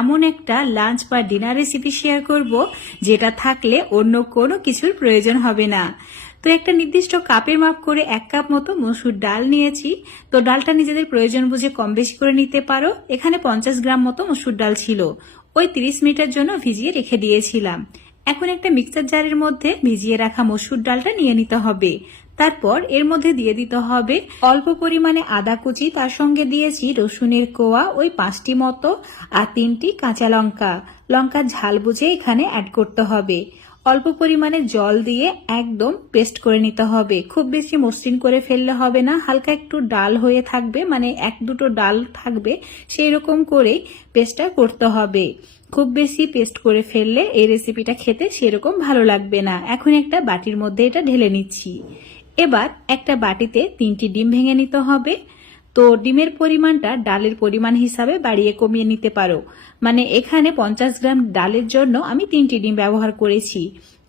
এমন একটা লাঞ্চ বা ডিনার রেসিপি শেয়ার করব যেটা থাকলে অন্য কোনো কিছুর প্রয়োজন হবে না। তো একটা নির্দিষ্ট কাপের মাপ করে 1 কাপ মতো মসুর ডাল নিয়েছি। তো ডালটা নিজেদের প্রয়োজন বুঝে কম বেশি করে নিতে পারো। এখানে 50 গ্রাম মতো মসুর ডাল ছিল, ওই 30 মিনিটের জন্য ভিজিয়ে রেখে দিয়েছিলাম। এখন একটা মিক্সার জারের মধ্যে ভিজিয়ে রাখা মসুর ডালটা নিয়ে নিতে হবে। তারপর এর মধ্যে দিয়ে দিতে হবে অল্প পরিমাণে আদা কুচি, তার সঙ্গে দিয়েছি রসুনের কোয়া ওই 5টি মতো, আর 3টি কাঁচা লঙ্কা। লঙ্কার ঝাল বুঝে এখানে অ্যাড করতে হবে। অল্প পরিমাণে জল দিয়ে একদম পেস্ট করে নিতে হবে। খুব বেশি মসৃণ করে ফেললে হবে না, হালকা একটু ডাল হয়ে থাকবে, মানে 1-2টো ডাল থাকবে, সেই রকম করেই পেস্টটা করতে হবে। খুব বেশি পেস্ট করে ফেললে এই রেসিপিটা খেতে সেরকম ভালো লাগবে না। এখন একটা বাটির মধ্যে এটা ঢেলে নিচ্ছি। এবার একটা বাটিতে 3টি ডিম ভেঙে নিতে হবে। তো ডিমের পরিমাণটা ডালের পরিমাণ হিসাবে বাড়িয়ে কমিয়ে নিতে পারো। মানে এখানে 50 গ্রাম ডালের জন্য আমি 3টি ডিম ব্যবহার করেছি।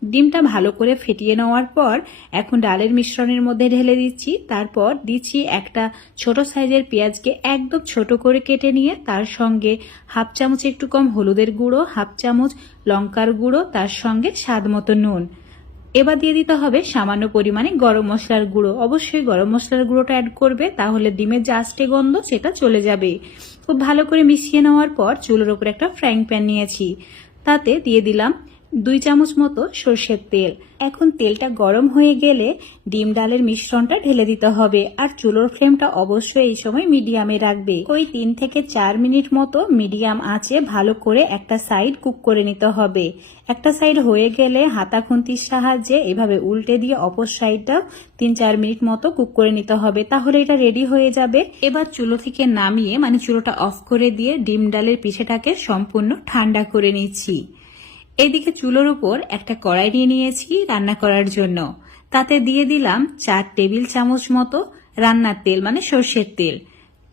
ডিমটা ভালো করে ফেটিয়ে নেওয়ার পর এখন ডালের মিশ্রণের মধ্যে ঢেলে দিচ্ছি। তারপর দিচ্ছি একটা ছোট সাইজের পেঁয়াজকে একদম ছোট করে কেটে নিয়ে, তার সঙ্গে হাফ চামচ একটু কম হলুদের গুঁড়ো, হাফ চামচ লঙ্কার গুঁড়ো, তার সঙ্গে স্বাদ মতো নুন। এবার দিয়ে দিতে হবে সামান্য পরিমাণে গরম মশলার গুঁড়ো। অবশ্যই গরম মশলার গুঁড়োটা অ্যাড করবে, তাহলে ডিমের যে আষ্টে গন্ধ সেটা চলে যাবে। খুব ভালো করে মিশিয়ে নেওয়ার পর চুলোর উপর একটা ফ্রাইং প্যান নিয়েছি, তাতে দিয়ে দিলাম 2 চামচ মতো সর্ষের তেল। এখন তেলটা গরম হয়ে গেলে ডিম ডালের মিশ্রণটা ঢেলে দিতে হবে, আর চুলোর ফ্লেমটা অবশ্যই এই সময় মিডিয়ামে রাখবে। ওই 3 থেকে 4 মিনিট মতো মিডিয়াম আঁচে ভালো করে একটা সাইড কুক করে নিতে হবে। একটা সাইড হয়ে গেলে হাতা খুন্তির সাহায্যে এভাবে উল্টে দিয়ে অপর সাইডটা 3-4 মিনিট মতো কুক করে নিতে হবে, তাহলে এটা রেডি হয়ে যাবে। এবার চুলো থেকে নামিয়ে, মানে চুলোটা অফ করে দিয়ে ডিম ডালের পিঠেটাকে সম্পূর্ণ ঠান্ডা করে নিচ্ছি। এদিকে চুলোর উপর একটা কড়াই নিয়ে নিয়েছি রান্না করার জন্য। তাতে দিয়ে দিলাম 4 টেবিল চামচ মতো রান্নার তেল, মানে সর্ষের তেল।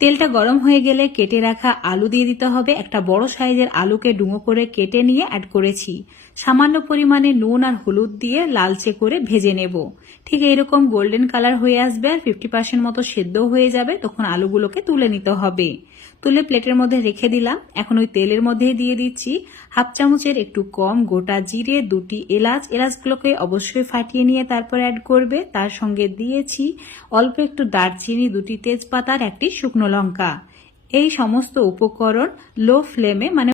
তেলটা গরম হয়ে গেলে কেটে রাখা আলু দিয়ে দিতে হবে। একটা বড় সাইজের আলুকে ডুমো করে কেটে নিয়ে অ্যাড করেছি। সামান্য পরিমাণে নুন আর হলুদ দিয়ে লালচে করে ভেজে নেব। ঠিক এইরকম গোল্ডেন কালার হয়ে আসবে আর 50% মতো সেদ্ধ হয়ে যাবে, তখন আলুগুলোকে তুলে নিতে হবে। তুলে প্লেটের মধ্যে রেখে দিলাম। এখন ওই তেলের মধ্যে দিয়ে দিচ্ছি হাফ চামচের একটু কম গোটা জিরে, 2টি এলাচ। এলাচগুলোকে অবশ্যই ফাটিয়ে নিয়ে তারপর অ্যাড করবে। তার সঙ্গে দিয়েছি অল্প একটু দারচিনি, 2টি তেজপাতা আর 1টি শুকনো লঙ্কা। এই সমস্ত উপকরণ লো ফ্লেমে, মানে